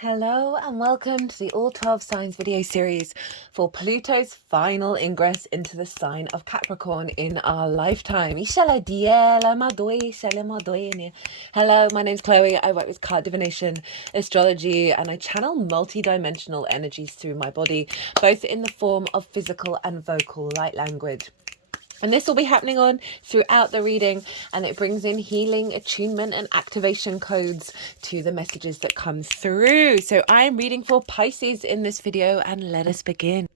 Hello and welcome to the All 12 Signs video series for Pluto's final ingress into the sign of Capricorn in our lifetime. Hello, my name's Chloe. I work with card divination, astrology, and I channel multi-dimensional energies through my body, both in the form of physical and vocal light language. And this will be happening on throughout the reading, and it brings in healing, attunement, and activation codes to the messages that come through. So I am reading for Pisces in this video, and let us begin.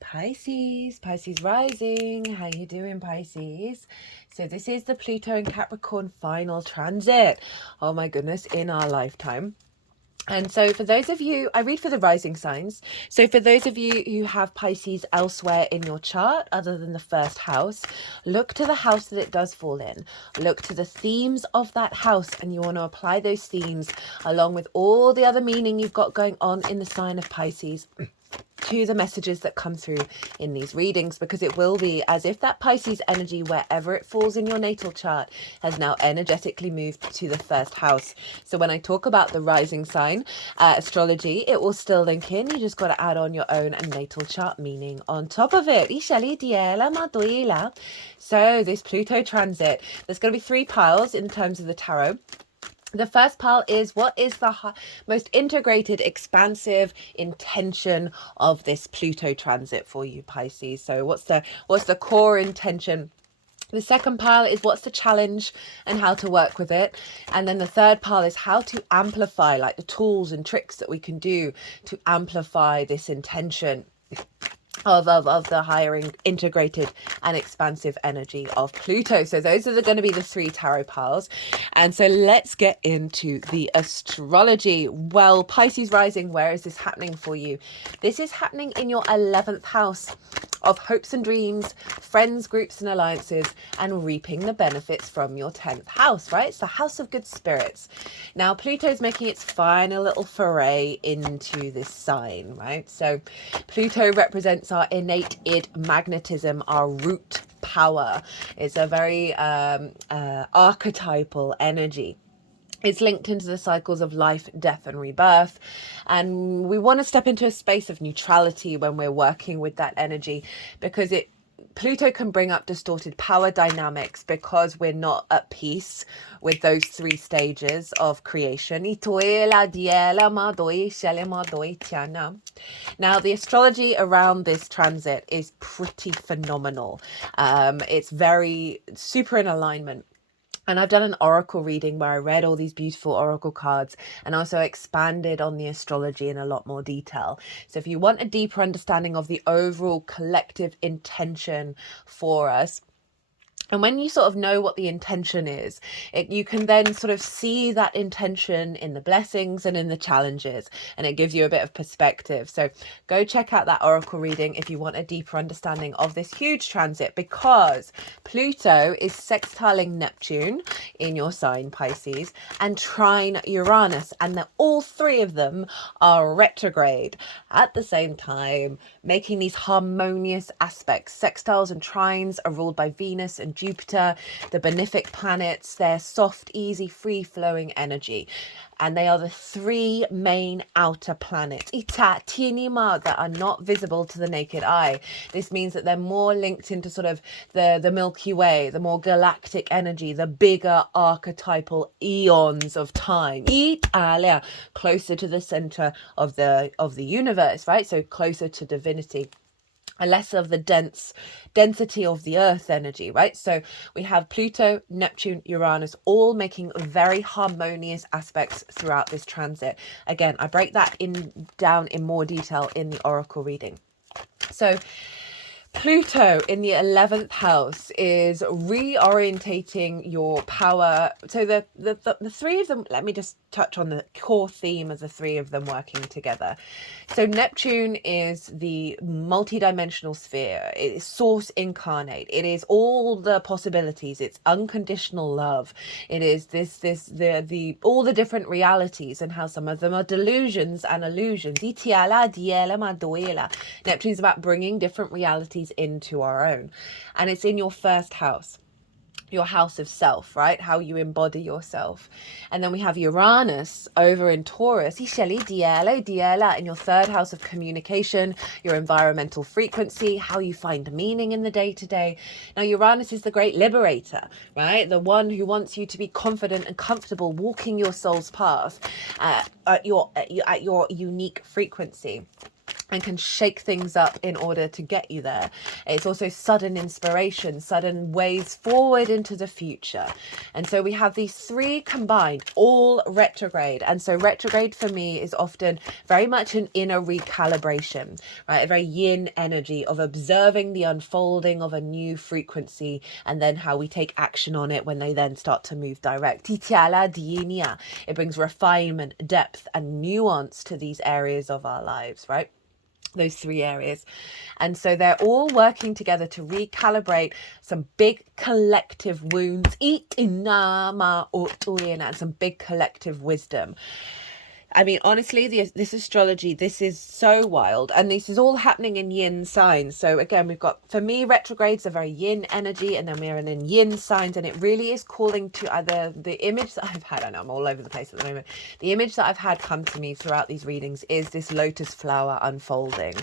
Pisces rising. How you doing, Pisces? So this is the Pluto and Capricorn final transit. Oh my goodness, in our lifetime. And so for those of you, I read for the rising signs. So for those of you who have Pisces elsewhere in your chart, other than the first house, look to the house that it does fall in. Look to the themes of that house, and you want to apply those themes along with all the other meaning you've got going on in the sign of Pisces to the messages that come through in these readings, because it will be as if that Pisces energy, wherever it falls in your natal chart, has now energetically moved to the first house. So when I talk about the rising sign astrology, it will still link in. You just got to add on your own natal chart meaning on top of it. So this Pluto transit, there's going to be 3 piles in terms of the tarot. The first pile is, what is the most integrated, expansive intention of this Pluto transit for you, Pisces? So what's the core intention? The second pile is, what's the challenge and how to work with it? And then the third pile is how to amplify, like the tools and tricks that we can do to amplify this intention of the higher integrated and expansive energy of Pluto. So those are going to be the 3 tarot piles. And so let's get into the astrology. Well, Pisces rising, where is this happening for you? This is happening in your 11th house of hopes and dreams, friends, groups and alliances, and reaping the benefits from your 10th house, right? It's the house of good spirits. Now, Pluto is making its final little foray into this sign, right? So Pluto represents our innate id magnetism, our root power. It's a very archetypal energy. It's linked into the cycles of life, death, and rebirth. And we want to step into a space of neutrality when we're working with that energy, because Pluto can bring up distorted power dynamics because we're not at peace with those 3 stages of creation. Now, the astrology around this transit is pretty phenomenal. It's very super in alignment. And I've done an oracle reading where I read all these beautiful oracle cards and also expanded on the astrology in a lot more detail. So if you want a deeper understanding of the overall collective intention for us, and when you sort of know what the intention is, you can then sort of see that intention in the blessings and in the challenges, and it gives you a bit of perspective. So go check out that oracle reading if you want a deeper understanding of this huge transit, because Pluto is sextiling Neptune in your sign, Pisces, and trine Uranus, and all 3 of them are retrograde at the same time, making these harmonious aspects. Sextiles and trines are ruled by Venus and Jupiter, the benefic planets. They're soft, easy, free-flowing energy. And they are the 3 main outer planets that are not visible to the naked eye. This means that they're more linked into sort of the Milky Way, the more galactic energy, the bigger archetypal eons of time. Closer to the center of the universe, right? So closer to divinity. Less of the density of the earth energy, right? So we have Pluto, Neptune, Uranus, all making very harmonious aspects throughout this transit. Again, I break that down in more detail in the oracle reading. So Pluto in the 11th house is reorientating your power. So the 3 of them, let me just touch on the core theme of the 3 of them working together. So Neptune is the multidimensional sphere. It is source incarnate. It is all the possibilities. It's unconditional love. It is all the different realities and how some of them are delusions and illusions. Neptune's about bringing different realities into our own, and it's in your first house. your house of self, right? How you embody yourself. And then we have Uranus over in Taurus, in your third house of communication, your environmental frequency, how you find meaning in the day-to-day. Now, Uranus is the great liberator, right? The one who wants you to be confident and comfortable walking your soul's path at your unique frequency, and can shake things up in order to get you there. It's also sudden inspiration, sudden ways forward into the future. And so we have these three combined, all retrograde. And so retrograde for me is often very much an inner recalibration, right? A very yin energy of observing the unfolding of a new frequency and then how we take action on it when they then start to move direct. It brings refinement, depth, and nuance to these areas of our lives, right? Those three areas. And so they're all working together to recalibrate some big collective wounds and some big collective wisdom. I mean, honestly, this astrology, this is so wild. And this is all happening in yin signs. So again, we've got, for me, retrogrades are very yin energy. And then we're in yin signs. And it really is calling to either the image that I've had. I know I'm all over the place at the moment. The image that I've had come to me throughout these readings is this lotus flower unfolding.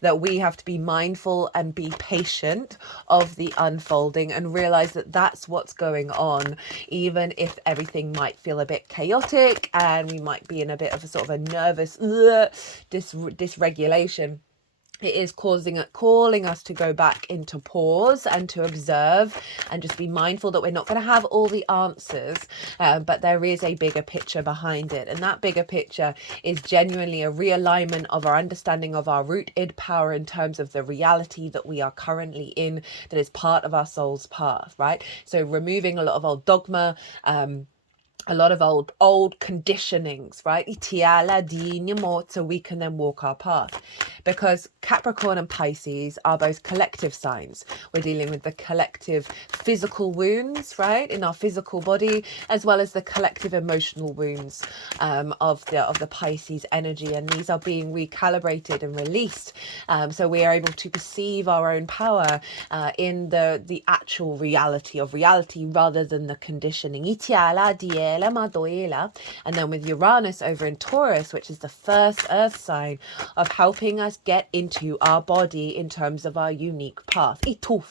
That we have to be mindful and be patient of the unfolding and realize that that's what's going on. Even if everything might feel a bit chaotic and we might be in a bit of a sort of a nervous dysregulation, it is calling us to go back into pause and to observe and just be mindful that we're not going to have all the answers, but there is a bigger picture behind it. And that bigger picture is genuinely a realignment of our understanding of our rooted power in terms of the reality that we are currently in, that is part of our soul's path, right? So removing a lot of old dogma, a lot of old conditionings, right? So we can then walk our path. Because Capricorn and Pisces are both collective signs. We're dealing with the collective physical wounds, right, in our physical body, as well as the collective emotional wounds of the Pisces energy. And these are being recalibrated and released. So we are able to perceive our own power in the actual reality of reality rather than the conditioning. And then with Uranus over in Taurus, which is the first earth sign of helping us get into our body in terms of our unique path. So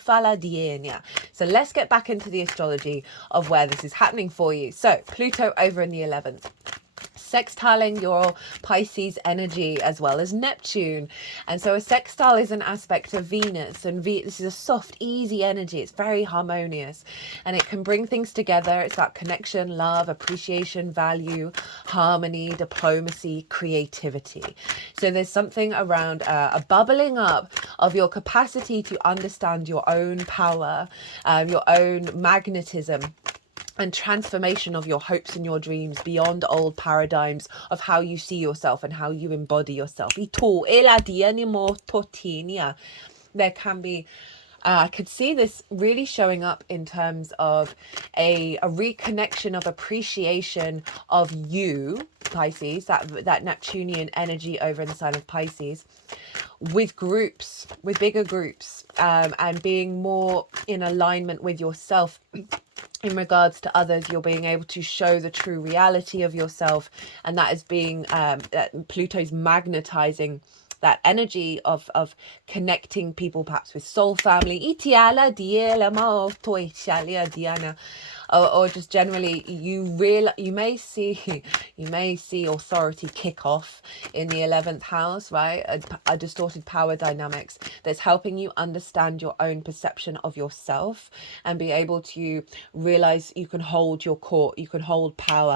let's get back into the astrology of where this is happening for you. So Pluto over in the 11th. Sextiling your Pisces energy as well as Neptune. And so a sextile is an aspect of Venus, and this is a soft, easy energy. It's very harmonious and it can bring things together. It's that connection, love, appreciation, value, harmony, diplomacy, creativity. So there's something around a bubbling up of your capacity to understand your own power, your own magnetism, and transformation of your hopes and your dreams beyond old paradigms of how you see yourself and how you embody yourself. There can be, I could see this really showing up in terms of a reconnection of appreciation of you, Pisces, that Neptunian energy over in the sign of Pisces, with groups, with bigger groups, and being more in alignment with yourself. In regards to others, you're being able to show the true reality of yourself, and that is being Pluto's magnetizing that energy of connecting people perhaps with soul family, or just generally you may see authority kick off in the 11th house, right? A distorted power dynamics that's helping you understand your own perception of yourself and be able to realize you can hold your court, you can hold power.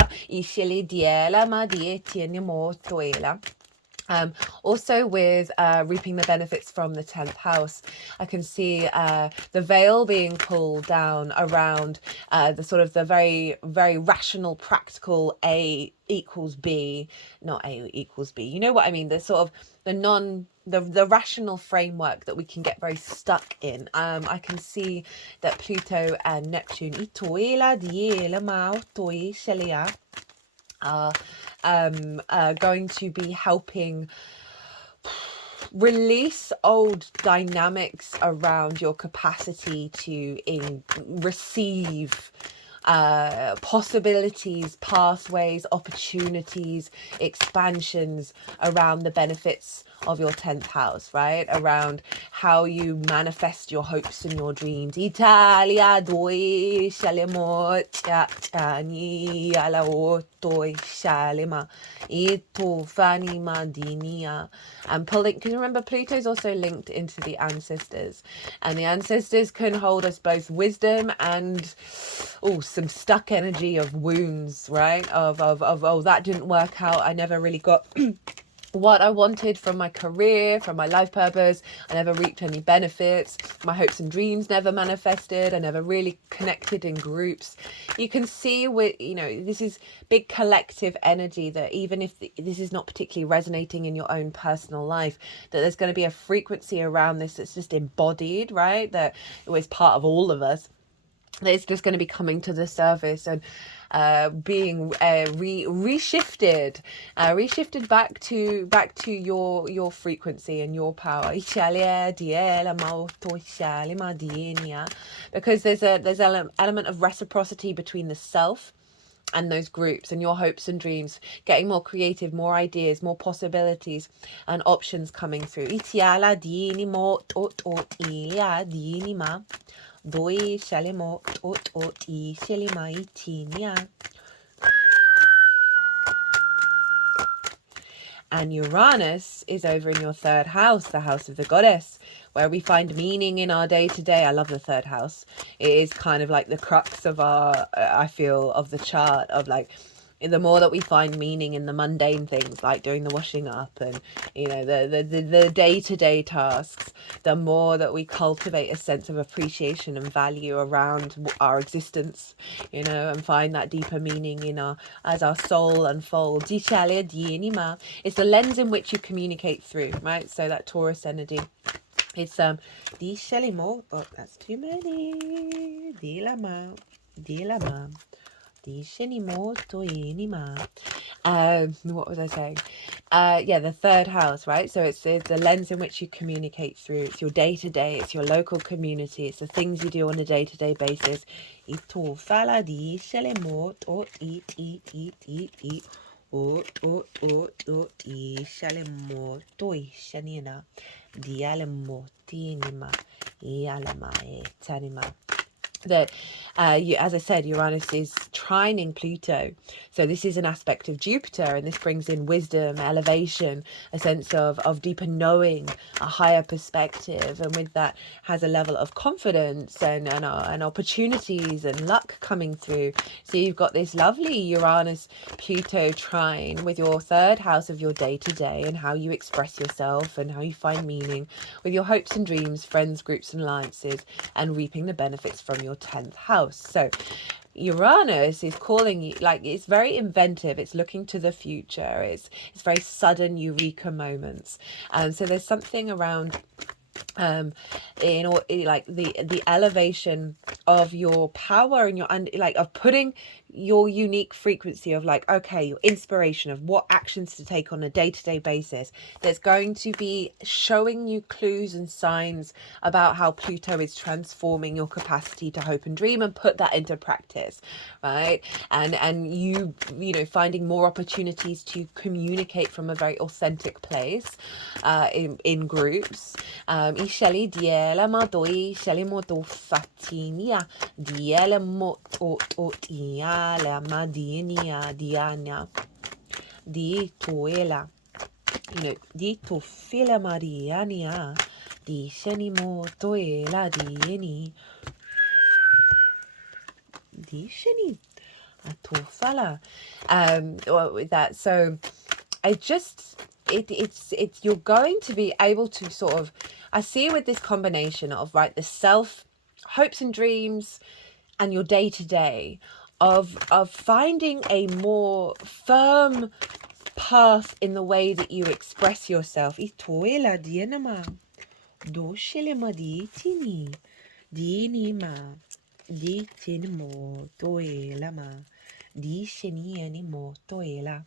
Also with reaping the benefits from the 10th house, I can see the veil being pulled down around the sort of the very, very rational, practical A equals B, not A equals B. You know what I mean? The sort of the rational framework that we can get very stuck in. I can see that Pluto and Neptune are going to be helping release old dynamics around your capacity to receive possibilities, pathways, opportunities, expansions around the benefits of your 10th house, right? Around how you manifest your hopes and your dreams. Italia doi shalemo chani ala otoi shalema ito fani madinia. And pulling, because remember Pluto's also linked into the ancestors, and the ancestors can hold us both wisdom and some stuck energy of wounds, right? Of oh, that didn't work out, I never really got what I wanted from my career, from my life purpose. I never reaped any benefits. My hopes and dreams never manifested. I never really connected in groups. You can see with, this is big collective energy, that even if this is not particularly resonating in your own personal life, that there's going to be a frequency around this that's just embodied, right? That it was part of all of us. It's just going to be coming to the surface and being reshifted back to your frequency and your power, because there's an element of reciprocity between the self and those groups and your hopes and dreams, getting more creative, more ideas, more possibilities and options coming through. Doi shalemo i shalimaitinia. And Uranus is over in your 3rd house, the house of the goddess, where we find meaning in our day-to-day. I love the 3rd house. It is kind of like the crux of I feel, of the chart, of like, the more that we find meaning in the mundane things, like doing the washing up and the day-to-day tasks, the more that we cultivate a sense of appreciation and value around our existence, and find that deeper meaning as our soul unfolds. It's the lens in which you communicate through, right? So that Taurus energy, it's oh, that's too many. What was I saying? The 3rd house, right? So it's the lens in which you communicate through. It's your day-to-day, it's your local community, it's the things you do on a day-to-day basis. That as I said, Uranus is trining Pluto, so this is an aspect of Jupiter, and this brings in wisdom, elevation, a sense of deeper knowing, a higher perspective, and with that has a level of confidence and opportunities and luck coming through. So you've got this lovely Uranus Pluto trine with your 3rd house of your day-to-day and how you express yourself and how you find meaning with your hopes and dreams, friends, groups and alliances, and reaping the benefits from your 10th house. So Uranus is calling you, like, it's very inventive, it's looking to the future, it's very sudden eureka moments, and so there's something around like the elevation of your power and of putting your unique frequency of like, okay, your inspiration of what actions to take on a day-to-day basis, that's going to be showing you clues and signs about how Pluto is transforming your capacity to hope and dream and put that into practice, right? And you finding more opportunities to communicate from a very authentic place in groups. Ishali diela madoi shali moto fatinia diela mototia la madinia diana di tuela, di tufila mariania di shani motoela dieni di shani atufala. With that, so it's you're going to be able to sort of, I see with this combination of, right, the self, hopes and dreams, and your day-to-day of finding a more firm path in the way that you express yourself. Itoela dienama doshilema diitini dinima ditinimo toelama di shenianimo toela.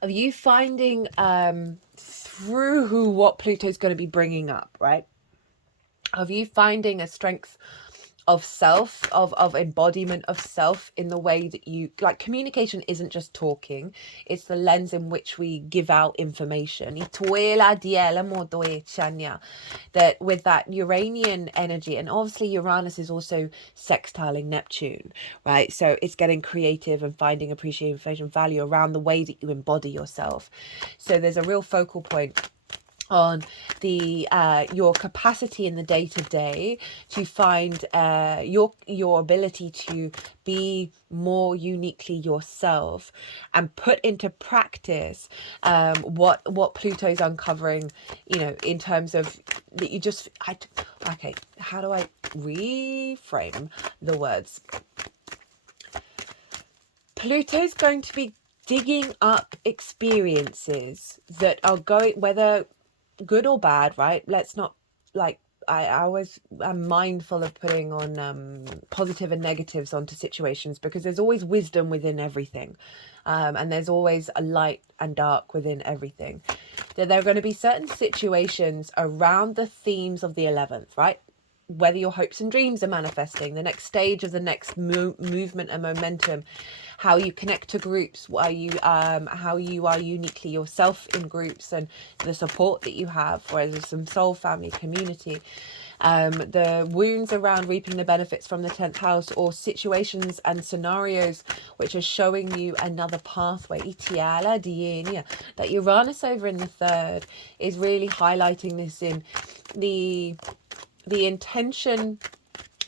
Of you finding through what Pluto's going to be bringing up, right? Of you finding a strength of self, of embodiment of self in the way that you, like, communication isn't just talking, it's the lens in which we give out information. That with that Uranian energy, and obviously Uranus is also sextiling Neptune, right? So it's getting creative and finding appreciation, value around the way that you embody yourself. So there's a real focal point on the your capacity in the day-to-day to find your ability to be more uniquely yourself and put into practice what Pluto's uncovering, you know, in terms of that you just okay, how do I reframe the words? Pluto's going to be digging up experiences that are going, whether good or bad, right? Let's not, like, I always am mindful of putting on positive and negatives onto situations, because there's always wisdom within everything, and there's always a light and dark within everything. That there are going to be certain situations around the themes of the 11th, right? Whether your hopes and dreams are manifesting, the next stage of the next movement and momentum, how you connect to groups, how you are uniquely yourself in groups, and the support that you have, whether it's some soul family community, the wounds around reaping the benefits from the 10th house, or situations and scenarios which are showing you another pathway. That Uranus over in the 3rd is really highlighting this in the intention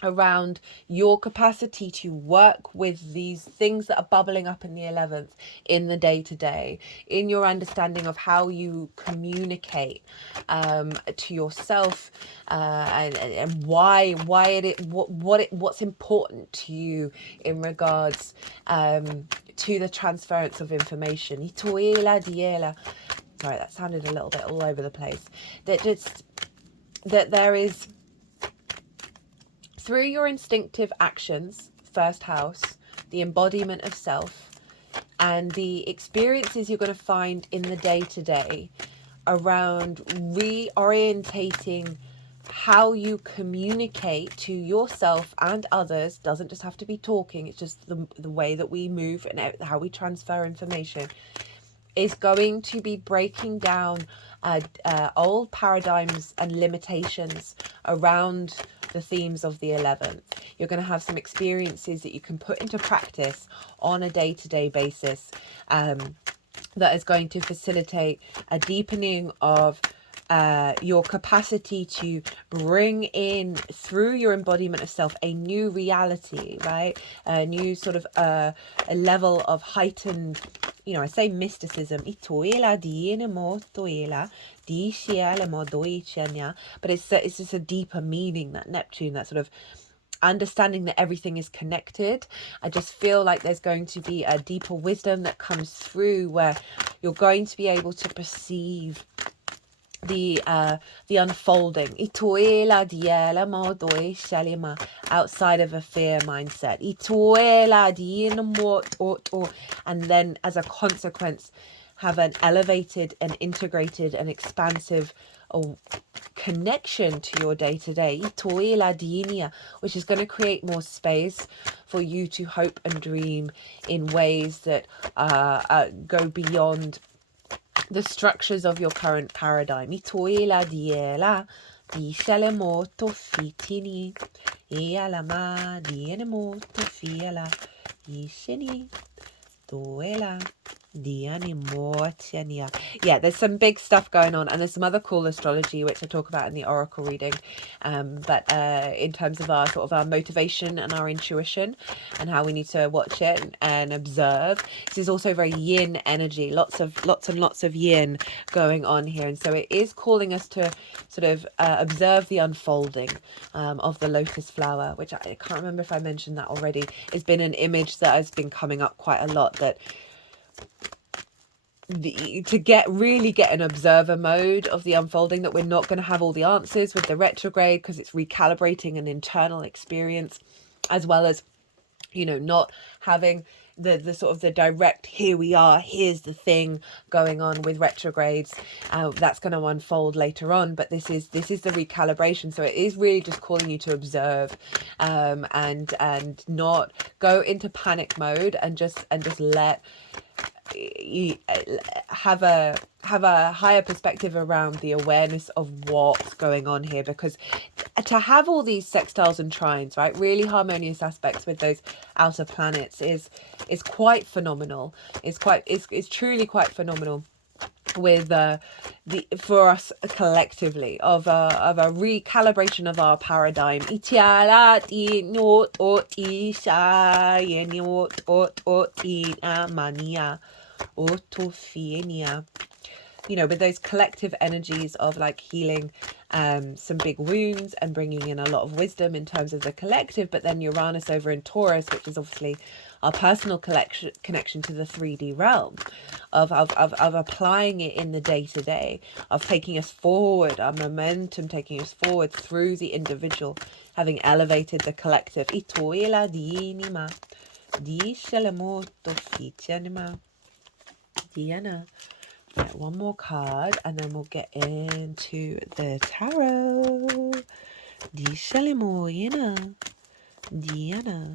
around your capacity to work with these things that are bubbling up in the 11th in the day-to-day, in your understanding of how you communicate to yourself, and what's important to you in regards to the transference of information. Sorry, that sounded a little bit all over the place. That there is, through your instinctive actions, 1st house, the embodiment of self, and the experiences you're going to find in the day-to-day around reorientating how you communicate to yourself and others. Doesn't just have to be talking, it's just the way that we move and how we transfer information, is going to be breaking down old paradigms and limitations around the themes of the 11th. You're going to have some experiences that you can put into practice on a day-to-day basis, that is going to facilitate a deepening of your capacity to bring in, through your embodiment of self, a new reality, right? A new sort of a level of heightened, you know, I say mysticism, but it's just a deeper meaning, that Neptune, that sort of understanding that everything is connected. I just feel like there's going to be a deeper wisdom that comes through, where you're going to be able to perceive the unfolding outside of a fear mindset, and then as a consequence have an elevated and integrated and expansive connection to your day-to-day, which is going to create more space for you to hope and dream in ways that go beyond the structures of your current paradigm. Yeah, there's some big stuff going on, and there's some other cool astrology which I talk about in the oracle reading, but in terms of our sort of our motivation and our intuition and how we need to watch it and observe, this is also very yin energy, lots and lots of yin going on here, and so it is calling us to sort of observe the unfolding of the lotus flower, which I can't remember if I mentioned that already. It's been an image that has been coming up quite a lot, that to really get an observer mode of the unfolding, that we're not going to have all the answers with the retrograde, because it's recalibrating an internal experience, as well as, you know, not having the sort of the direct, here we are, here's the thing going on with retrogrades. That's going to unfold later on, but this is the recalibration. So it is really just calling you to observe, and not go into panic mode, and just let you have a higher perspective around the awareness of what's going on here. Because to have all these sextiles and trines, right, really harmonious aspects with those outer planets is quite phenomenal. It's truly quite phenomenal, with for us collectively, of a recalibration of our paradigm. You know, with those collective energies of like healing some big wounds and bringing in a lot of wisdom in terms of the collective. But then Uranus over in Taurus, which is obviously our personal connection to the 3D realm, of applying it in the day-to-day, of taking us forward, our momentum taking us forward through the individual, having elevated the collective. Get one more card and then we'll get into the tarot. Diana.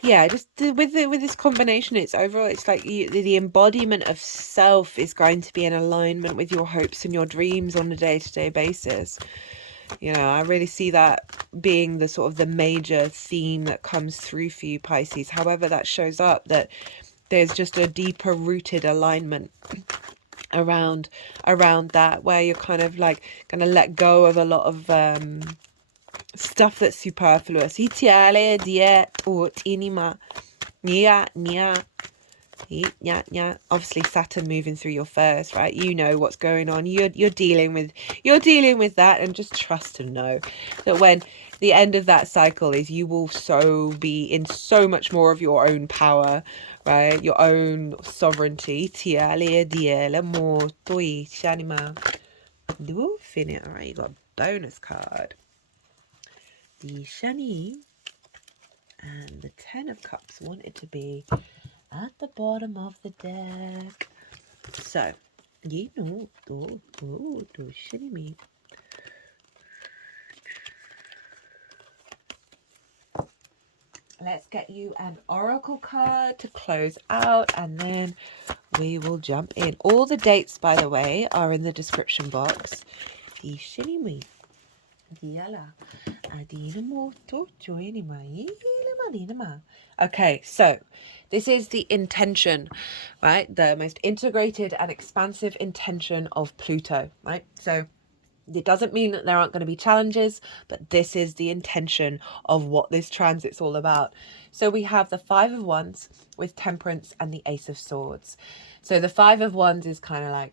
Yeah, just with this combination, it's overall, it's like the embodiment of self is going to be in alignment with your hopes and your dreams on a day-to-day basis. You know, I really see that being the sort of the major theme that comes through for you, Pisces. However that shows up, that there's just a deeper rooted alignment around that, where you're kind of like going to let go of a lot of stuff that's superfluous. Obviously Saturn moving through your first, right? You know what's going on. You're dealing with that, and just trust and know that when the end of that cycle is, you will so be in so much more of your own power, right? Your own sovereignty. All right, you got a bonus card. The Shani and the 10 of Cups wanted to be at the bottom of the deck. So, you know, Shani me. Let's get you an oracle card to close out, and then we will jump in. All the dates, by the way, are in the description box. The Shani me. Okay, so this is the intention, right? The most integrated and expansive intention of Pluto, right? So it doesn't mean that there aren't going to be challenges, but this is the intention of what this transit's all about. So we have the 5 of Wands with Temperance and the Ace of Swords. So the 5 of Wands is kind of like,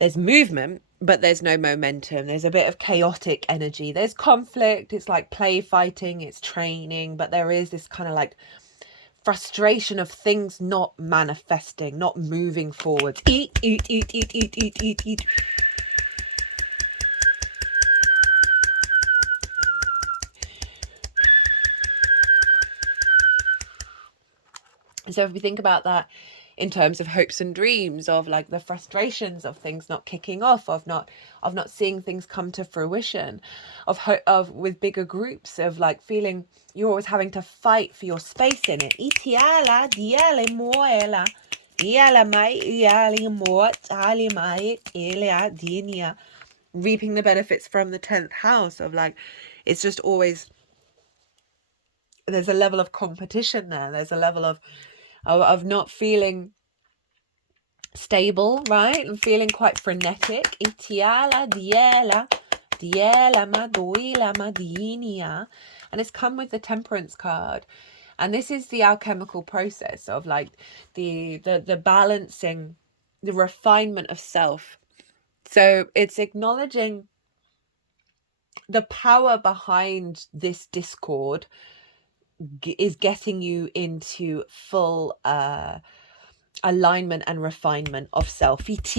there's movement, but there's no momentum. There's a bit of chaotic energy. There's conflict. It's like play fighting. It's training. But there is this kind of like frustration of things not manifesting, not moving forward. Eat. So if we think about that in terms of hopes and dreams, of like the frustrations of things not kicking off, of not seeing things come to fruition, of with bigger groups, of like feeling you're always having to fight for your space in it. Reaping the benefits from the 10th house of like, it's just always, there's a level of competition there. There's a level of not feeling stable, right? And feeling quite frenetic. And it's come with the Temperance card. And this is the alchemical process of like the balancing, the refinement of self. So it's acknowledging the power behind this discord is getting you into full alignment and refinement of self. Because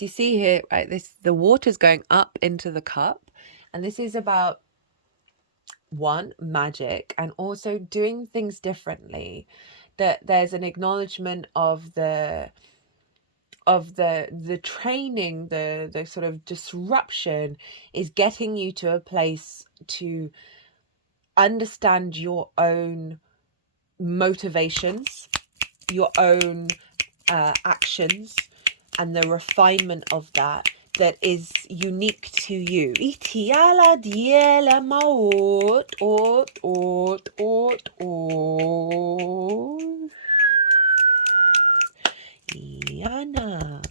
you see here, right, the water's going up into the cup, and this is about magic, and also doing things differently. That there's an acknowledgement of the training, the sort of disruption is getting you to a place to understand your own motivations, your own actions, and the refinement of that is unique to you. Itiala diela maot ot. Yana.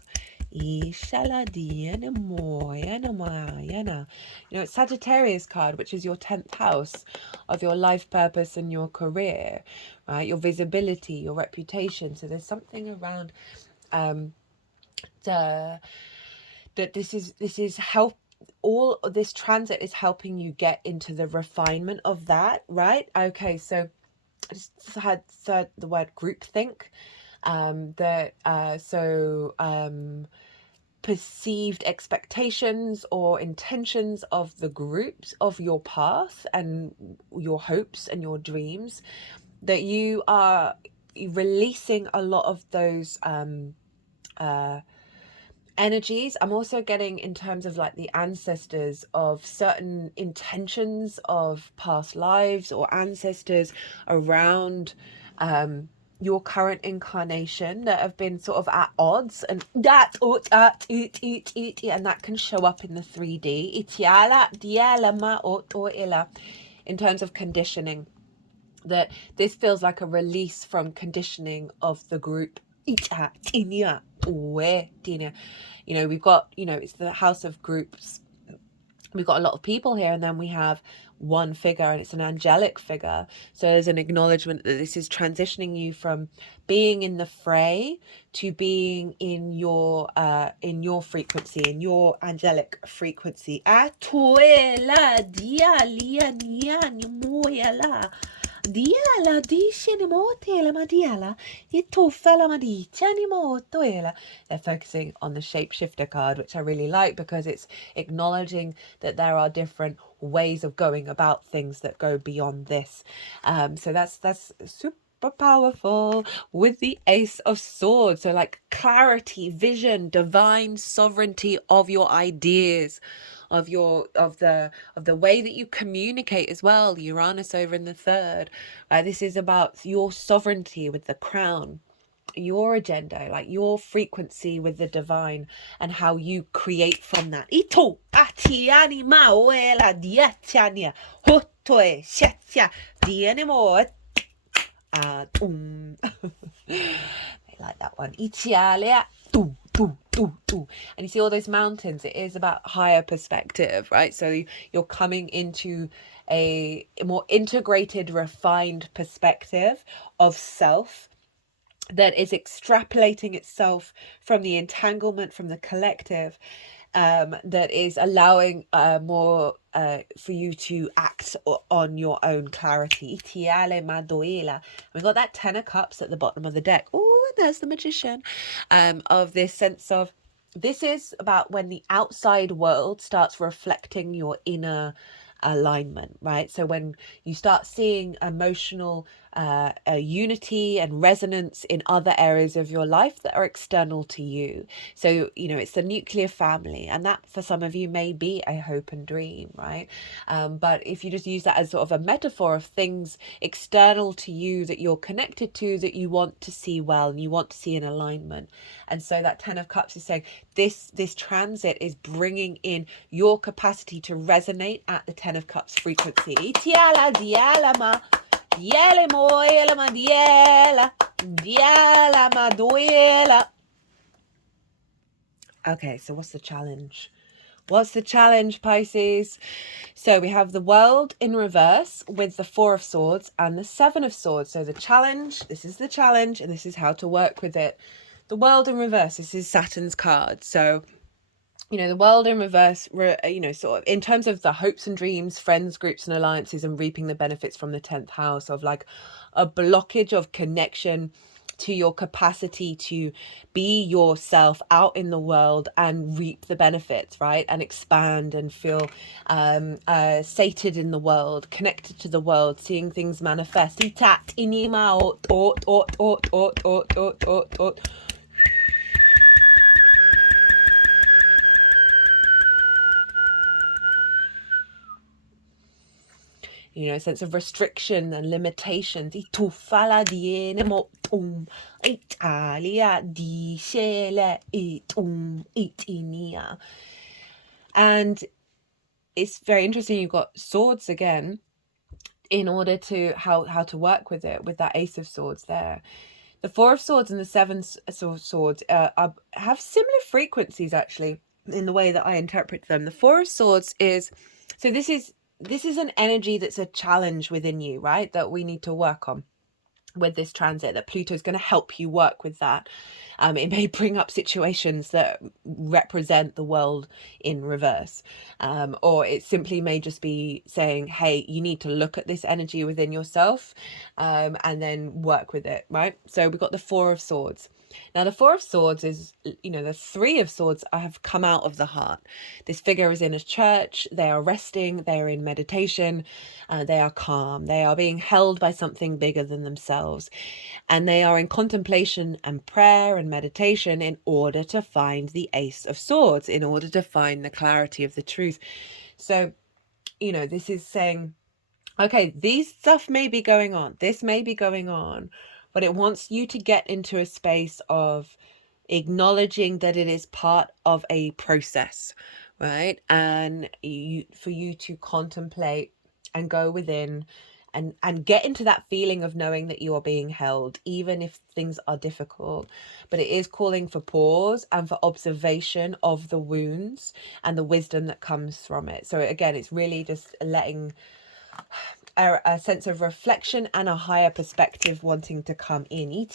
It's Sagittarius card, which is your 10th house of your life purpose and your career, right? Your visibility, your reputation. So there's something around that this is help. All this transit is helping you get into the refinement of that, right? Okay, so I just had the word groupthink. Perceived expectations or intentions of the groups of your path and your hopes and your dreams, that you are releasing a lot of those energies. I'm also getting, in terms of like the ancestors, of certain intentions of past lives or ancestors around your current incarnation that have been sort of at odds, and that can show up in the 3D in terms of conditioning. That this feels like a release from conditioning of the group. We've got, it's the house of groups. We've got a lot of people here, and then we have one figure, and it's an angelic figure. So there's an acknowledgement that this is transitioning you from being in the fray to being in your frequency, in your angelic frequency. Diala dishini motela madiala itufala madichani motoela. They're focusing on the shapeshifter card, which I really like, because it's acknowledging that there are different ways of going about things that go beyond this. So that's super powerful, with the Ace of Swords. So like clarity, vision, divine sovereignty of your ideas, of the way that you communicate as well. Uranus over in the 3rd. This is about your sovereignty with the crown, your agenda, like your frequency with the divine, and how you create from that. Ito atiani maoela diatania hotoe shetya dienemo. I like that one. Itialia. And you see all those mountains. It is about higher perspective, right? So you're coming into a more integrated, refined perspective of self that is extrapolating itself from the entanglement, from the collective, that is allowing more for you to act on your own clarity. We got that 10 of Cups at the bottom of the deck. Oh, there's the Magician, of this sense of, this is about when the outside world starts reflecting your inner alignment, right? So when you start seeing emotional unity and resonance in other areas of your life that are external to you. So, it's the nuclear family, and that for some of you may be a hope and dream, right? But if you just use that as sort of a metaphor of things external to you that you're connected to, that you want to see well and you want to see in alignment. And so that 10 of Cups is saying this transit is bringing in your capacity to resonate at the 10 of Cups frequency. Okay, so what's the challenge? What's the challenge, Pisces? So we have the World in reverse with the 4 of Swords and the 7 of Swords. So the challenge, this is the challenge, and this is how to work with it. The world in reverse, this is Saturn's card. So, you know, the world in reverse, you know, sort of in terms of the hopes and dreams, friends, groups and alliances, and reaping the benefits from the 10th house, of like a blockage of connection to your capacity to be yourself out in the world and reap the benefits, right? And expand and feel sated in the world, connected to the world, seeing things manifest. You know, a sense of restriction and limitations. And it's very interesting, you've got swords again, in order to how to work with it, with that Ace of Swords there. The Four of Swords and the Seven of Swords have similar frequencies, actually, in the way that I interpret them. The Four of Swords is, so this is an energy that's a challenge within you, right? That we need to work on with this transit, that Pluto is going to help you work with that. It may bring up situations that represent the world in reverse, or it simply may just be saying, hey, you need to look at this energy within yourself, and then work with it, right? So we've got the Four of Swords. Now, the Four of Swords is, you know, the Three of Swords have come out of the heart. This figure is in a church. They are resting. They are in meditation. They are calm. They are being held by something bigger than themselves. And they are in contemplation and prayer and meditation in order to find the Ace of Swords, in order to find the clarity of the truth. So, you know, this is saying, okay, these stuff may be going on. This may be going on. But it wants you to get into a space of acknowledging that it is part of a process, right? And for you to contemplate and go within and get into that feeling of knowing that you are being held, even if things are difficult. But it is calling for pause and for observation of the wounds and the wisdom that comes from it. So again, it's really just letting a sense of reflection and a higher perspective wanting to come in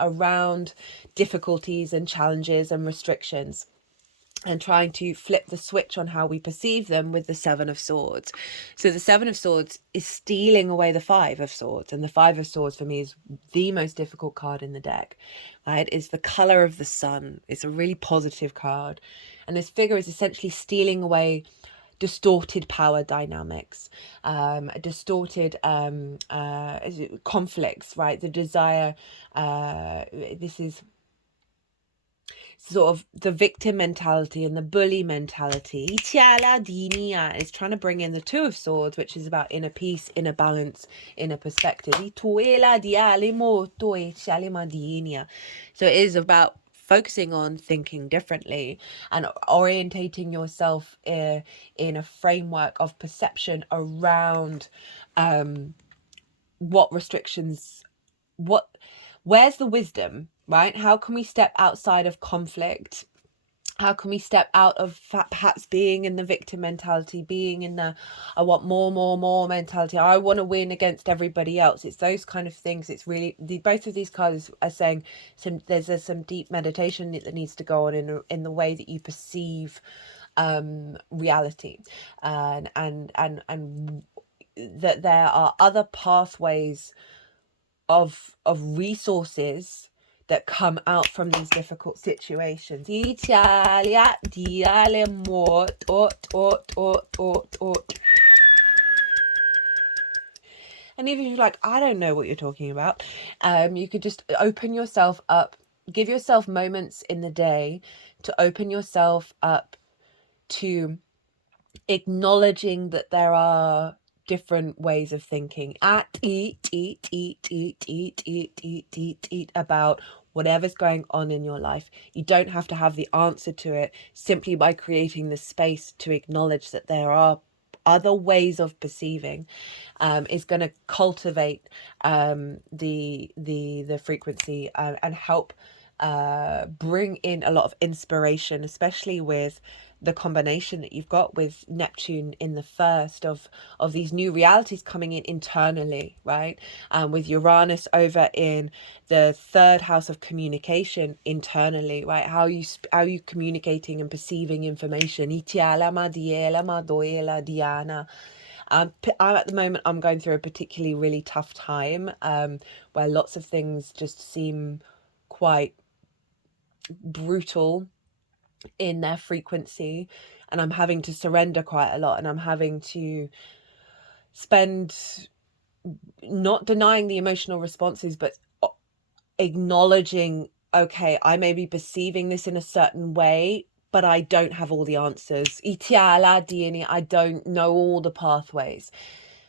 around difficulties and challenges and restrictions, and trying to flip the switch on how we perceive them with the Seven of Swords. So the Seven of Swords is stealing away the Five of Swords, and the Five of Swords for me is the most difficult card in the deck, right? It's the color of the sun. It's a really positive card, and this figure is essentially stealing away distorted power dynamics, distorted conflicts, right? The desire, this is sort of the victim mentality and the bully mentality. It's trying to bring in the Two of Swords, which is about inner peace, inner balance, inner perspective. So it is about focusing on thinking differently and orientating yourself in a framework of perception around what restrictions, where's the wisdom, right? How can we step outside of conflict? How can we step out of perhaps being in the victim mentality, being in the I want more mentality, I want to win against everybody else? It's those kind of things. It's really, both of these cards are saying there's some deep meditation that needs to go on in the way that you perceive reality, and that there are other pathways of resources that come out from these difficult situations. And if you're like, I don't know what you're talking about, you could just open yourself up, give yourself moments in the day to open yourself up to acknowledging that there are different ways of thinking about whatever's going on in your life. You don't have to have the answer to it. Simply by creating the space to acknowledge that there are other ways of perceiving is going to cultivate the frequency and help bring in a lot of inspiration, especially with the combination that you've got with Neptune in the first of these new realities coming in internally, right? With Uranus over in the third house of communication internally, right? How are you communicating and perceiving information? Itiala, Madiela, Madoela, Diana. I'm at the moment, I'm going through a particularly really tough time, where lots of things just seem quite brutal in their frequency, and I'm having to surrender quite a lot, and I'm having to spend, not denying the emotional responses, but acknowledging, okay, I may be perceiving this in a certain way, but I don't have all the answers. I don't know all the pathways.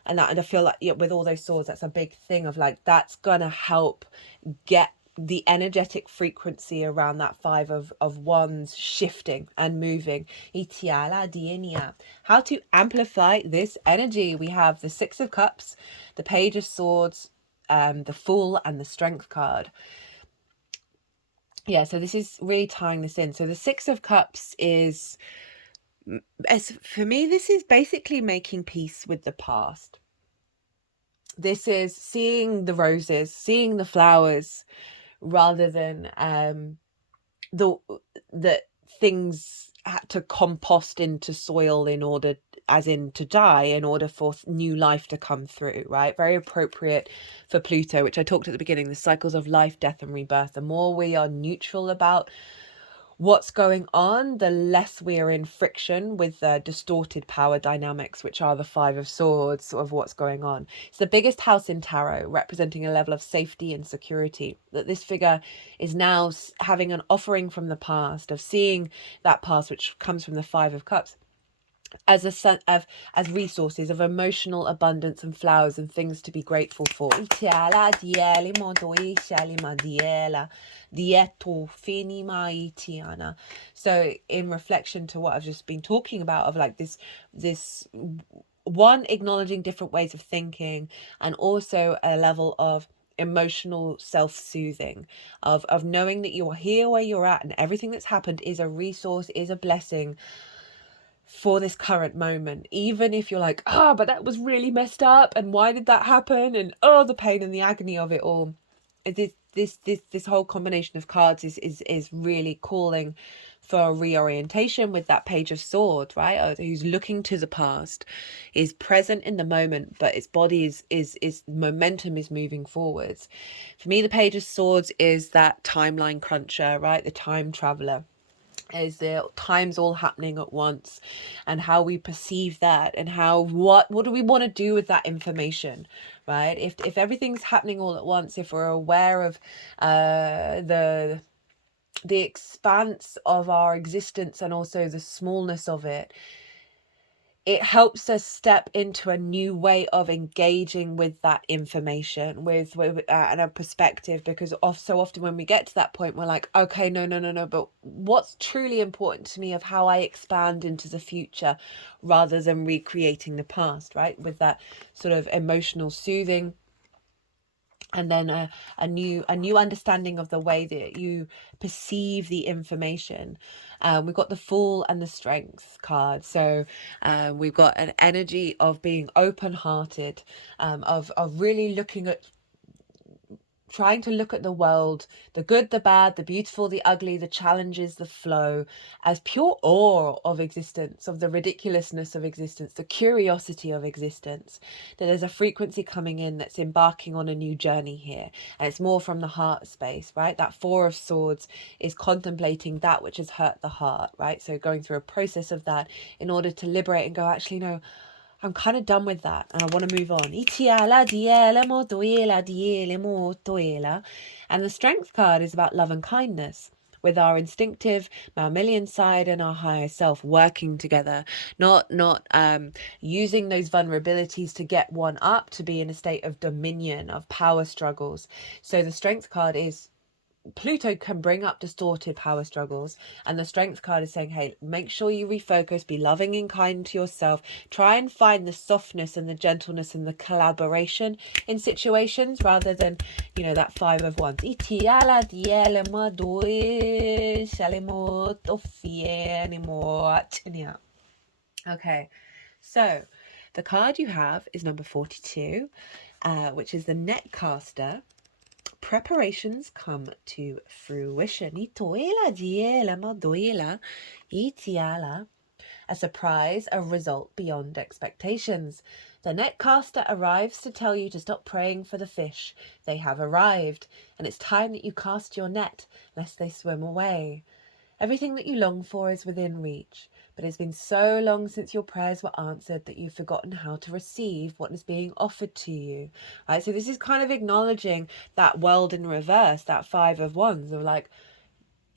And I feel like, yeah, with all those swords, that's a big thing of like, that's gonna help get the energetic frequency around that five of wands shifting and moving. How to amplify this energy? We have the Six of Cups, the Page of Swords, the Fool, and the Strength card. Yeah, so this is really tying this in. So the Six of Cups is, as for me, this is basically making peace with the past. This is seeing the roses, seeing the flowers, rather than that things had to compost into soil in order, as in to die, in order for new life to come through, right? Very appropriate for Pluto, which I talked at the beginning, the cycles of life, death, and rebirth. The more we are neutral about what's going on, the less we are in friction with the distorted power dynamics, which are the Five of Swords of what's going on. It's the biggest house in tarot, representing a level of safety and security, that this figure is now having an offering from the past, of seeing that past, which comes from the Five of Cups, as a sense of, as resources of emotional abundance and flowers and things to be grateful for. So in reflection to what I've just been talking about, of like this one, acknowledging different ways of thinking, and also a level of emotional self-soothing, of knowing that you are here where you're at, and everything that's happened is a resource, is a blessing for this current moment. Even if you're like, but that was really messed up, and why did that happen, and the pain and the agony of it all. This whole combination of cards is really calling for reorientation with that Page of Swords, right? Who's looking to the past, is present in the moment, but its body is momentum is moving forwards. For me, the Page of Swords is that timeline cruncher, right? The time traveler. Is the times all happening at once, and how we perceive that, and how what do we want to do with that information, right? If everything's happening all at once, if we're aware of the expanse of our existence, and also the smallness of it, it helps us step into a new way of engaging with that information, with and a perspective, because so often when we get to that point, we're like, okay, no, but what's truly important to me, of how I expand into the future, rather than recreating the past, right? With that sort of emotional soothing, and then a new understanding of the way that you perceive the information. We've got the Fool and the Strength card. So we've got an energy of being open-hearted, of really looking at, trying to look at the world, the good, the bad, the beautiful, the ugly, the challenges, the flow, as pure awe of existence, of the ridiculousness of existence, the curiosity of existence. That there's a frequency coming in that's embarking on a new journey here, and it's more from the heart space, right? That Four of Swords is contemplating that which has hurt the heart, right? So going through a process of that in order to liberate and go, actually, no, I'm kind of done with that, and I want to move on. And the Strength card is about love and kindness, with our instinctive mammalian side and our higher self working together, not using those vulnerabilities to get one up, to be in a state of dominion, of power struggles. So the Strength card is Pluto can bring up distorted power struggles, and the Strength card is saying, hey, make sure you refocus, be loving and kind to yourself, try and find the softness and the gentleness and the collaboration in situations rather than, you know, that Five of Wands. Okay, so the card you have is number 42, which is the Netcaster. Preparations come to fruition. A surprise, a result beyond expectations. The netcaster arrives to tell you to stop praying for the fish. They have arrived, and it's time that you cast your net, lest they swim away. Everything that you long for is within reach, but it's been so long since your prayers were answered that you've forgotten how to receive what is being offered to you. Right? So this is kind of acknowledging that world in reverse, that Five of Wands, of like,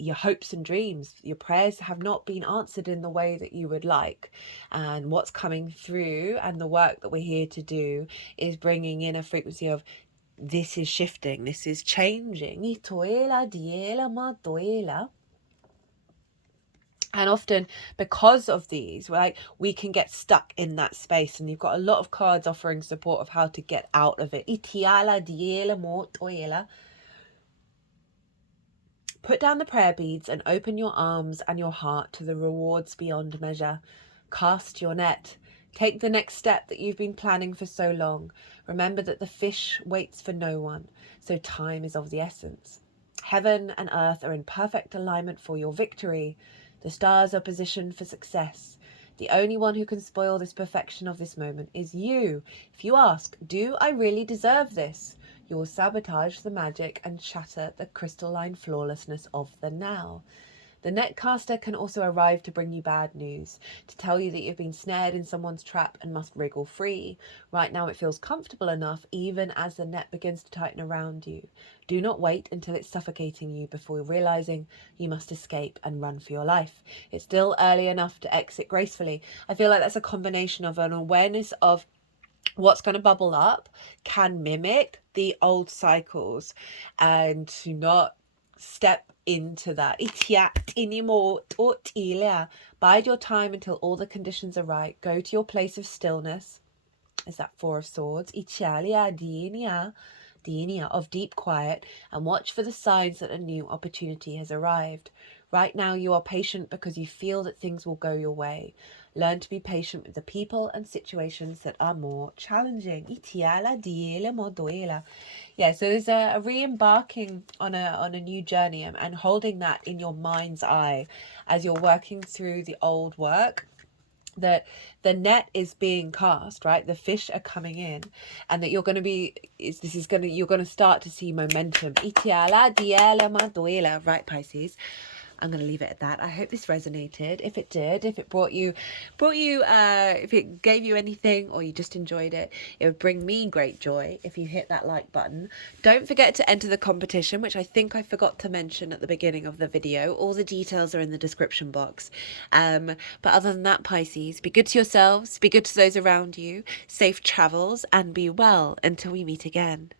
your hopes and dreams, your prayers have not been answered in the way that you would like. And what's coming through and the work that we're here to do is bringing in a frequency of, this is shifting, this is changing. And often because of these, like, we can get stuck in that space, and you've got a lot of cards offering support of how to get out of it. Put down the prayer beads and open your arms and your heart to the rewards beyond measure. Cast your net. Take the next step that you've been planning for so long. Remember that the fish waits for no one, so time is of the essence. Heaven and earth are in perfect alignment for your victory. The stars are positioned for success. The only one who can spoil this perfection of this moment is you. If you ask, do I really deserve this? You will sabotage the magic and shatter the crystalline flawlessness of the now. The netcaster can also arrive to bring you bad news, to tell you that you've been snared in someone's trap and must wriggle free. Right now it feels comfortable enough, even as the net begins to tighten around you. Do not wait until it's suffocating you before realizing you must escape and run for your life. It's still early enough to exit gracefully. I feel like that's a combination of an awareness of what's going to bubble up, can mimic the old cycles, and to not step into that. Bide your time until all the conditions are right. Go to your place of stillness. Is that Four of Swords? Of deep quiet, and watch for the signs that a new opportunity has arrived. Right now you are patient because you feel that things will go your way. Learn to be patient with the people and situations that are more challenging. Yeah, so there's a re-embarking on a new journey, and holding that in your mind's eye as you're working through the old work, that the net is being cast, right? The fish are coming in, and that you're going to be, you're going to start to see momentum. Right, Pisces? I'm going to leave it at that. I hope this resonated. If it did, if it if it gave you anything, or you just enjoyed it, it would bring me great joy if you hit that like button. Don't forget to enter the competition, which I think I forgot to mention at the beginning of the video. All the details are in the description box. But other than that, Pisces, be good to yourselves, be good to those around you, safe travels, and be well until we meet again.